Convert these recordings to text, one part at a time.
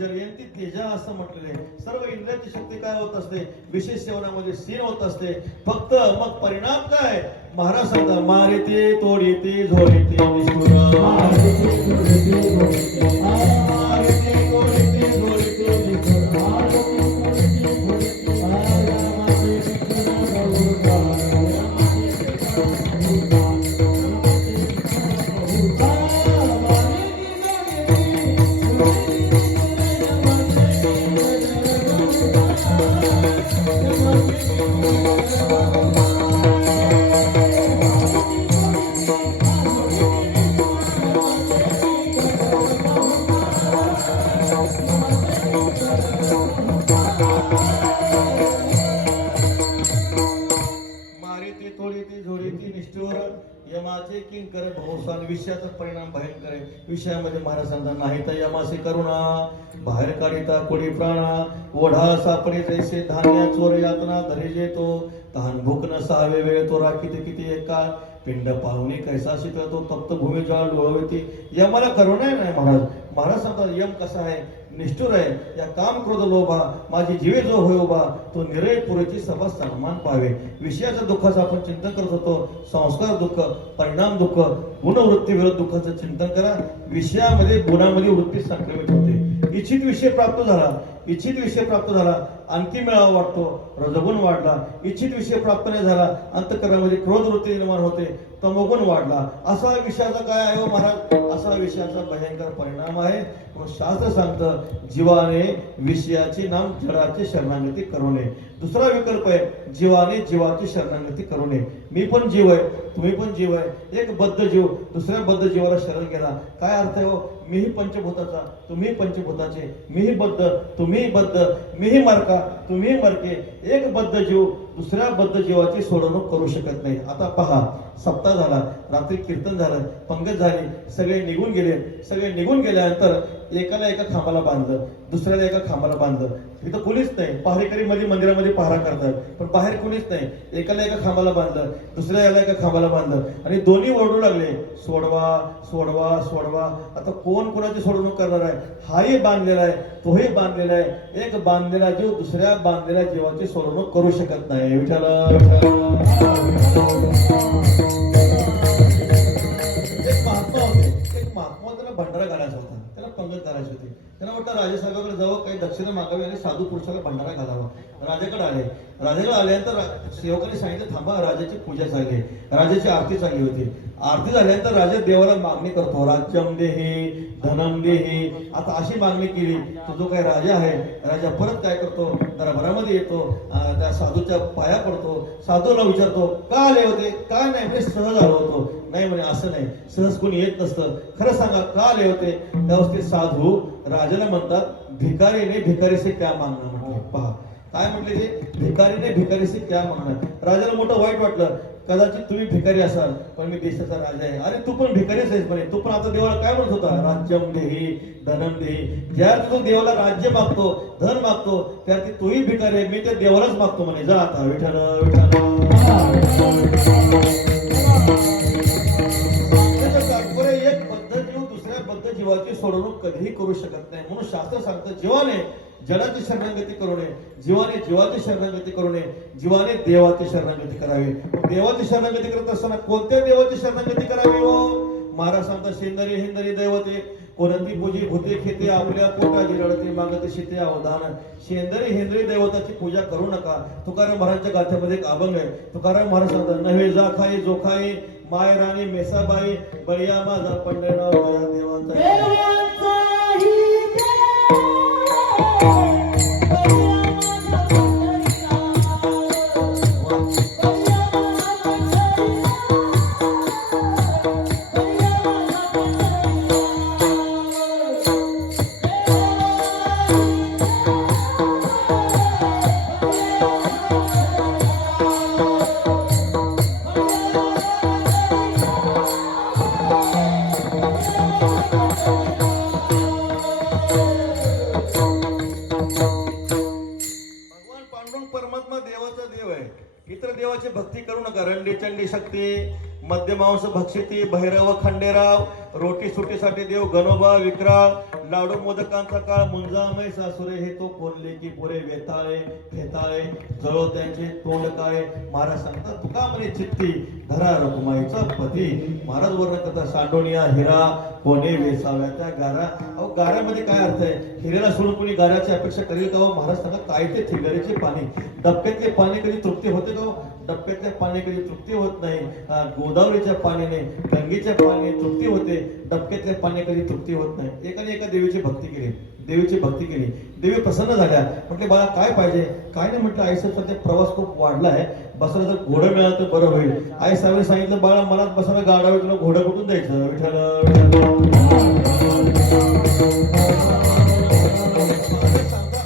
जयंती तेजा असं म्हटलेले सर्व इंद्रियाची शक्ती काय होत असते विशेष सेवनामध्ये सीन होत असते फक्त मग परिणाम काय महाराज सांगतात मारिते तोडिते झोडिते मारिते विषयाचा परिणाम भयंकर आहे विषयामध्ये महाराजांना नाही तर यमासे करुणा. बाहेर काढिता कोडी प्राणा. ओढा सापडे जैसे धान्या चोर यातना धरे जेतो तहान भूक न सहावे वेळ तो राखीते किती एक काळ. पिंड पाहुणे कैसा शिकतो तप्त भूमी ज्वाळ डोळवती यमाला करुणा नाही महाराज? महाराज सांगतात यम कसा आहे? निष्ठुर आहे. या काम क्रोध लोभा माझी जीवे जो होय उभा तो निरय पुरेची सभा सन्मान पावे विषयाच्या दुःखाचं आपण चिंतन करत होतो. संस्कार दुःख परिणाम दुःख गुणवृत्ती विरोध दुःखाचं चिंतन करा. विषयामध्ये गुणामध्ये वृत्ती संक्रमित होते. इच्छित विषय प्राप्त झाला. इच्छित विषय प्राप्त झाला आणखी मिळावा वाटतो रजगुण वाढला. इच्छित विषय प्राप्त नाही झाला अंतकरणामध्ये क्रोध वृत्ती निर्माण होते तमोगुण वाढला. असा विषयाचा काय आहे हो महाराज? असा विषयाचा भयंकर परिणाम आहे. म्हणून शास्त्र सांगतं जीवाने विषयाची नाम जडाची शरणागती करू नये. दुसरा विकल्प आहे जीवाने जीवाची शरणागती करू नये. मी पण जीव आहे तुम्ही पण जीव आहे. एक बद्ध जीव दुसऱ्या बद्ध जीवाला शरण गेला. काय अर्थ आहे हो? मीही पंचभूताचा तुम्ही पंचभूताचे मीही बद्ध तुम्ही बद्ध मीही मरका तुम्ही मरके एक बद्ध जीव दुसऱ्या बद्ध जीवाची सोडवणूक करू शकत नाही. आता पहा सप्ताह झाला रात्री कीर्तन झालं पंगत झाली सगळे निघून गेले. सगळे निघून गेल्यानंतर एकाला एका खांबाला बांधलं दुसऱ्याला एका खांबाला बांधलं. इथं कुणीच नाही. पहारेकरी मध्ये मंदिरामध्ये पहारा करतात. पण बाहेर कुणीच नाही. एकाला एका खांबाला बांधलं दुसऱ्या याला एका खांबाला बांधलं. आणि दोन्ही ओरडू लागले. सोडवा सोडवा सोडवा. आता कोण कोणाची सोडवणूक करणार आहे? हाही बांधलेला आहे तोही बांधलेला आहे. एक बांधलेला जीव दुसऱ्या बांधलेल्या जीवाची सोडवणूक करू शकत नाही. विठ्ठल एक महात्मा होते एक महात्मा त्याला भंडारा घालायचा होता त्याला करायचे होते. त्यांना वाटतं राजेसाहेबाकडे जावं काही दक्षिणा मागावी आणि साधू पुरुषाला भंडारा घालावा. राजाकडे आले. राजाकडे आल्यानंतर रा- सेवकाने सांगितलं थांबा राजाची पूजा झाली राजाची आरती चांगली होती. आरती झाल्यानंतर राजा देवाला मागणी करतो राज्यम दे हे धनम दे हे आता अशी मागणी केली. तर जो काही राजा आहे राजा परत काय करतो? दरबारामध्ये येतो त्या साधूच्या पाया पडतो. साधूला विचारतो का आले होते? काय नाही? म्हणजे सहज आलो होतो. नाही म्हणे असं नाही. सहज कोणी येत नसतं. खरं सांगा का आले होते? त्यावेळेस ते साधू राजाला म्हणतात भिकारीने भिकारीसे क्या मागणं म्हटलं. पहा. काय म्हटले ते? भिकारीने भिकारीसे क्या मागणं राजाला मोठं वाईट वाटलं. कदाचित तुम्ही भिकारी असाल पण मी देशाचा राजा आहे. अरे तू पण भिकारीच आहेस म्हणे. तू पण आता देवाला काय म्हणत होता? राज्यम देही धनम देही. ज्या तू देवाला राज्य मागतो धन मागतो त्या तोही भिकारी आहे. मी त्या देवालाच मागतो म्हणे. जा आता विठ्ठल विठ्ठल. सोडवणूक कधीही करू शकत नाही. म्हणून शास्त्र सांगतं जीवाने जडाची शरणागती करू नये. जीवाने जीवाची शरणागती करू नये. जीवाने देवाची शरणागती करावी. देवाची शरणागती करत असताना कोणत्या देवाची शरणागती करावी हो? महाराज सांगतात शेंदरी हिंदरी दैवते कोणती पूजी भूते खेते आपल्या पोटाची लढते मागते शेते अवधान. शेंदरी हेंद्री दैवताची पूजा करू नका. तुकाराम महाराजच्या गाथ्यामध्ये एक अभंग आहे. तुकाराम महाराज सांगतात नव्हे जाखाई जोखाई माय राणी मेसाबाई बळिया माझा पंढरा देवांचा भक्षिती मध्यमांस भक्षिती भैरव खंडेराव रोटी सुटीसाठी देव गणोबा विक्राळ लाडू मोदकांचा काळ मुंजामय सासुरे हे तो कोणले की पुरे वेताळे फेताळे जळो त्यांचे तोंड काळे. महाराज सांगतात तुका म्हणे चित्ती धरा रकुमाईचा पती. महाराज वर्ण कथा सांडोनिया हिरा कोणे वेसाव्या त्या गारा. अहो गाऱ्यामध्ये काय अर्थ आहे? हिरेला सोडून कोणी गाऱ्याची अपेक्षा करेल का हो? महाराज सांगा काय ते थिगरीचे पाणी डबक्यातले पाणी कधी तृप्ती होते का हो? हो डबक्यातल्या कधी तृप्ती होत नाही गोदावरीच्या पाण्याने गंगेच्या पाण्याने तृप्ती होते डबक्यातल्या पाण्याकडे कधी तृप्ती होत नाही. एकाने एका देवीची भक्ती केली देवीची भक्ती केली. देवी प्रसन्न झाल्या. म्हटले बाळा काय पाहिजे? काय नाही म्हटलं आई साहेब सध्या प्रवास खूप वाढला आहे. बसायला जर घोडं मिळालं तर बरं होईल. आई साहेब सांगितलं बाळा मला बसायला गाडावे तुला घोडं कुठून द्यायचं? विठ्ठल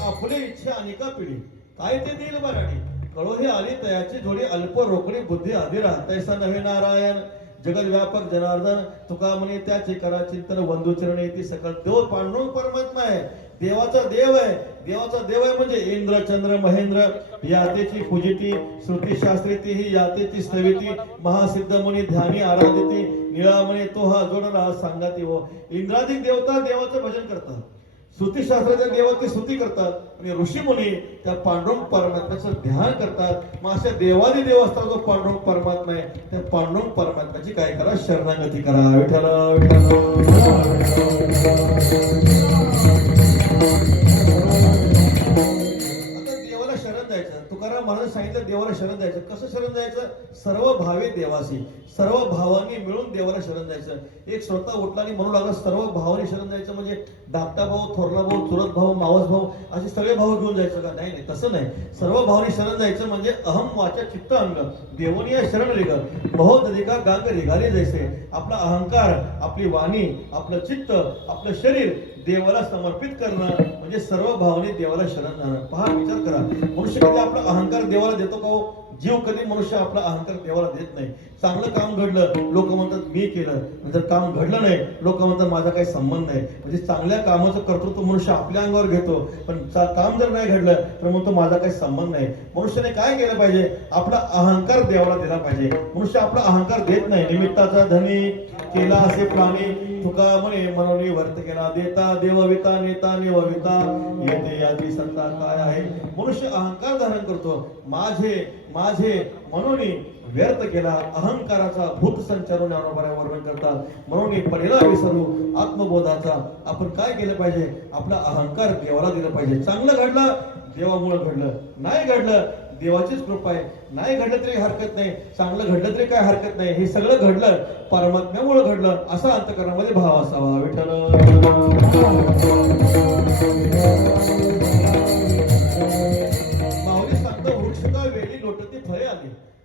आपली इच्छा अनेका पिढी काय ते देईल बराडी कळो हे आली तयाची जोडी अल्प रोकडी बुद्धी आदिरा तैसा नव्हे नारायण जगत व्यापक जनार्दन तुका म्हणे त्याचे करा चिंतन वंधू ती सकळ देव पांडुरंग परमात्मा आहे. देवाचा देव आहे. देवाचा देव आहे म्हणजे इंद्र चंद्र महेंद्र यातेची पूजिती श्रुती शास्त्री ती ही यातेची स्थविती महासिद्ध मुनी ध्यानी आराधिती निळा म्हणे तो हा जोडला सांगाती हो. इंद्राधिक देवता देवाचं भजन करतात. श्रुतीशास्त्राच्या देवाची स्तुती करतात. आणि ऋषी मुनी त्या पांडुरंग परमात्म्याचं ध्यान करतात. मग अशा देवाने देव असतात जो पांडुरंग परमात्मा आहे त्या पांडुरंग परमात्म्याची काय करा? शरणागती करा. विठ्ठल आता महाराज सांगितलं देवाला शरण जायचं कसं शरण जायचं सर्व भावे देवासी सर्व भावांनी मिळून देवाला शरण जायचं एक स्वतः उठला आणि म्हणू लागला सर्व भावांनी शरण जायचं म्हणजे धाकटा भाऊ थोरला भाऊ चुरत भाऊ मावस भाऊ असे सगळे भाऊ घेऊन जायचं का? नाही नाही तसं नाही. सर्व भावाने शरण जायचं म्हणजे अहम वाचा चित्त अंग. देवनीय शरण रेग बहुत रेखा गांग रेघाले जायचे आपला अहंकार आपली वाणी आपलं चित्त आपलं शरीर देवाला समर्पित करणं. म्हणजे सर्व भावने देवाला शरण जाणार पहा विचार करा. मनुष्य कधी आपला अहंकार देवाला देतो का हो? जीव कधी मनुष्य आपला अहंकार देवाला देत नाही. चांगलं काम घडलं लोक म्हणतात मी केलं. आणि जर काम घडलं नाही लोक म्हणतात माझा काही संबंध नाही. म्हणजे चांगल्या कामाचं कर्तृत्व मनुष्य आपल्या अंगावर घेतो. पण काम जर नाही घडलं तर म्हणतो माझा काही संबंध नाही. मनुष्याने काय केलं पाहिजे? आपला अहंकार देवाला दिला पाहिजे. मनुष्य आपला अहंकार देत नाही. निमित्ताचा धनी केला असे प्राणी तुका म्हणे मनोनी वर्त केला देता देवविता नेता नेवविता येते याची सत्ता काय आहे. मनुष्य अहंकार धारण करतो. माझे माझे म्हणून व्यर्थ केला. अहंकाराचा भूत संचारून वर्णन करतात. म्हणून पडेला विसरू आत्मबोधाचा आपण काय केलं पाहिजे? आपला अहंकार देवाला दिला पाहिजे. चांगलं घडलं देवामुळे घडलं. नाही घडलं देवाचीच कृपा आहे. नाही घडलं तरी हरकत नाही. चांगलं घडलं तरी काय हरकत नाही. हे सगळं घडलं परमात्म्यामुळे घडलं असा अंतकरणामध्ये भाव असावा. विठ्ठल.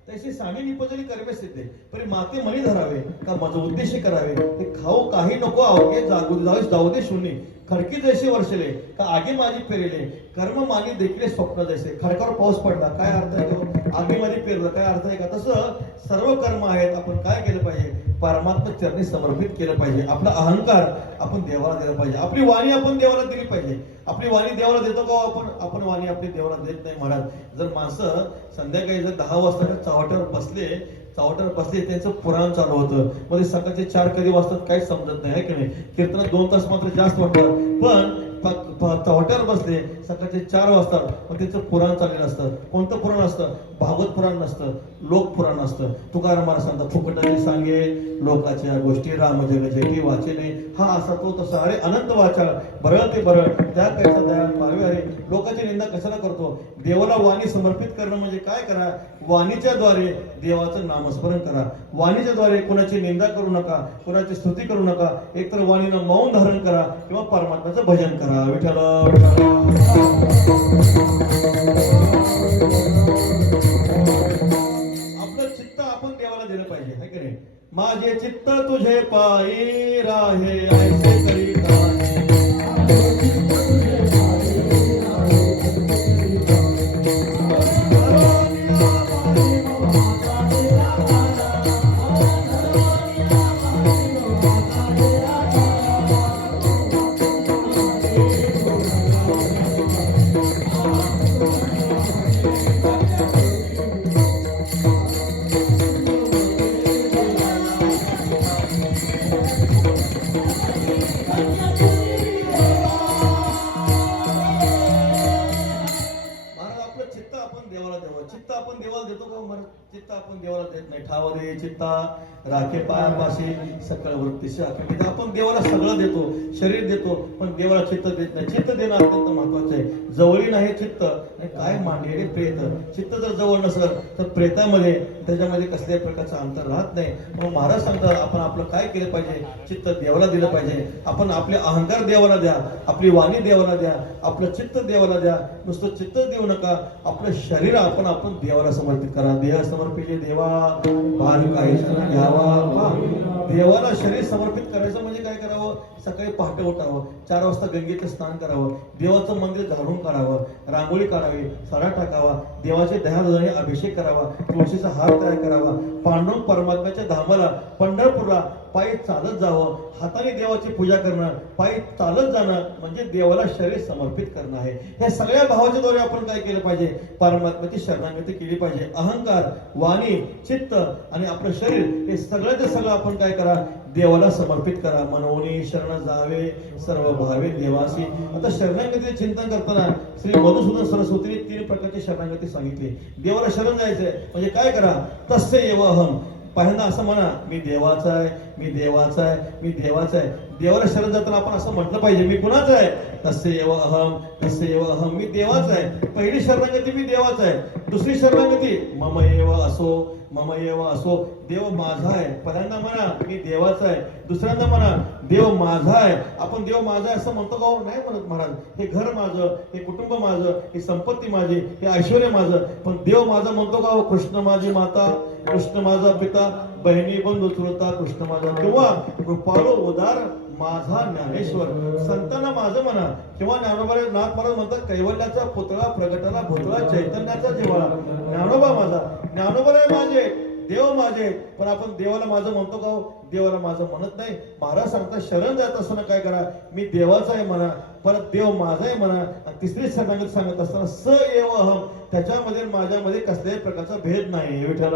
तशी साडी निपजली कर्मे सिद्धे. परी माते मनी धरावे का माझं उद्देश करावे? ते खाऊ काही नको अवघे जागू जाऊ जाऊ दे शून्य. खडकी जैसे वर्षले का आगी माझी पेरले. कर्म मागे देखील स्वप्न जैसे. खडकावर पाऊस पडला काय अर्थ आहे तो? आगी मध्ये पेरलं काय अर्थ आहे का? तसं सर्व कर्म आहेत आपण काय केलं पाहिजे? परमात्मा चरणी समर्पित केलं पाहिजे. आपला अहंकार आपण देवाला दिला पाहिजे. आपली वाणी आपण देवाला दिली पाहिजे. आपली वाणी देवाला देतो का हो आपण? आपण वाणी आपली देवाला देत नाही महाराज जर माणसं संध्याकाळी जर दहा वाजता चावट्यावर बसले चावट्यावर बसले त्यांचं पुराण चालू होतं. मध्ये सकाळचे चार कधी वाजतात काहीच समजत नाही की नाही? कीर्तनात दोन तास मात्र जास्त वाटतात. पण प- बसले सकाळचे चार वाजतात मग त्यांचं पुराण चाललेलं असतं. कोणतं पुराण असतं? भागवत पुराण नसतं लोक पुराण असतं. तुकाराम महाराज सांगतात फुकटाची सांगे लोकाच्या गोष्टी राम जग जेठी वाचेने. हा असा तो तसा. अरे अनंत वाचा बरळ ते बरळ त्या कैसा दयाल मारवे अरे लोकाची निंदा कशाला करतो? देवाला वाणी समर्पित करणं म्हणजे काय करा? वाणीच्या द्वारे देवाचं नामस्मरण करा. वाणीच्या द्वारे कुणाची निंदा करू नका कुणाची स्तुती करू नका. एकतर वाणीनं मौन धारण करा किंवा परमात्म्याचं भजन करा. विठ्ठल आपलं चित्त आपण देवाला दिलं पाहिजे है की नाही? माझे चित्त तुझे पायी राहे ऐसे तरी राखे पायापाशी सकळ वृत्तीशी आखे म्हणजे आपण देवाला सगळं देतो शरीर देतो पण देवाला चित्त देत नाही. चित्त देणं अत्यंत महत्वाचं आहे. जवळी नाही चित्त आणि काय मांडलेले प्रेत. चित्त जर जवळ नसेल तर प्रेतामध्ये त्याच्यामध्ये कसल्याही प्रकारचं अंतर राहत नाही. मग महाराज सांगतात आपण आपलं काय केलं पाहिजे? चित्त देवाला दिलं पाहिजे. आपण आपले अहंकार देवाला द्या आपली वाणी देवाला द्या आपलं चित्त देवाला द्या. नुसतं चित्त देऊ नका आपलं शरीर आपण आपण देवाला समर्पित करा. देह समर्पिले देवा भान काही घ्यावा. देवाला शरीर समर्पित करायचं म्हणजे काय करावं? सकाळी पहाटे उठावं चार वाजता गंगेचं स्नान करावं देवाचं मंदिर झाडून काढावं रांगोळी काढावी सडा टाकावा देवाचे दहा अभिषेक करावा तुळशीचा हार तयार करावा पांडुरंग परमात्म्याच्या धामाला पंढरपूरला पायी चालत जावं हाताने देवाची पूजा करणं पायी चालत जाणं म्हणजे देवाला शरीर समर्पित करणं आहे. या सगळ्या भावाच्या द्वारे आपण काय केलं पाहिजे? परमात्म्याची शरणागती केली पाहिजे. अहंकार वाणी चित्त आणि आपलं शरीर हे सगळं ते सगळं आपण काय करा? देवाला समर्पित करा. मनोनी शरण जावे सर्व भावे देवासी. आता शरणागतीचे चिंतन करताना श्री मधुसूदन सरस्वतीने तीन प्रकारची शरणागती सांगितली. देवाला शरण जायचंय. म्हणजे काय करा? तस्य एव अहम पहिल्यांदा असं म्हणा मी देवाचा आहे. मी देवाचा आहे मी देवाचा आहे. देवाला शरण जाताना आपण असं म्हटलं पाहिजे मी कुणाचं आहे? तसे एव अहम तसे एव अहम मी देवाचा आहे. पहिली शरणागती मी देवाचा आहे. दुसरी शरणागती मम एव असो मम एव असो. देव माझा आहे. पहिल्यांदा म्हणा मी देवाचा आहे. दुसऱ्यांदा म्हणा देव माझा आहे. आपण देव माझा आहे असं म्हणतो का हो? नाही म्हणत महाराज. हे घर माझं हे कुटुंब माझं ही संपत्ती माझी हे ऐश्वर माझं. पण देव माझा म्हणतो का हो? कृष्ण माझी माता कृष्ण माझा पिता बहिणी बंधू श्रोता कृष्ण माझा किंवा कृपाळू उदार माझा ज्ञानेश्वर. संतांना माझं म्हणा किंवा ज्ञानोबा नाथ महाराज म्हणतात कैवल्याचा पुतळा प्रगटाला भुतळा चैतन्याचा जिवाळा ज्ञानोबा माझा ज्ञानोबा माझे देव माझे. पण आपण देवाला माझं म्हणतो का हो? देवाला माझं म्हणत नाही. महाराज सांगता शरण जात असताना काय करा? मी देवाचा आहे म्हणा परत देव माझा आहे म्हणा. आणि तिसरी शरणागत सांगत असताना स एव अहम त्याच्यामध्ये माझ्यामध्ये कसल्याही प्रकारचा भेद नाही विठ्ठल.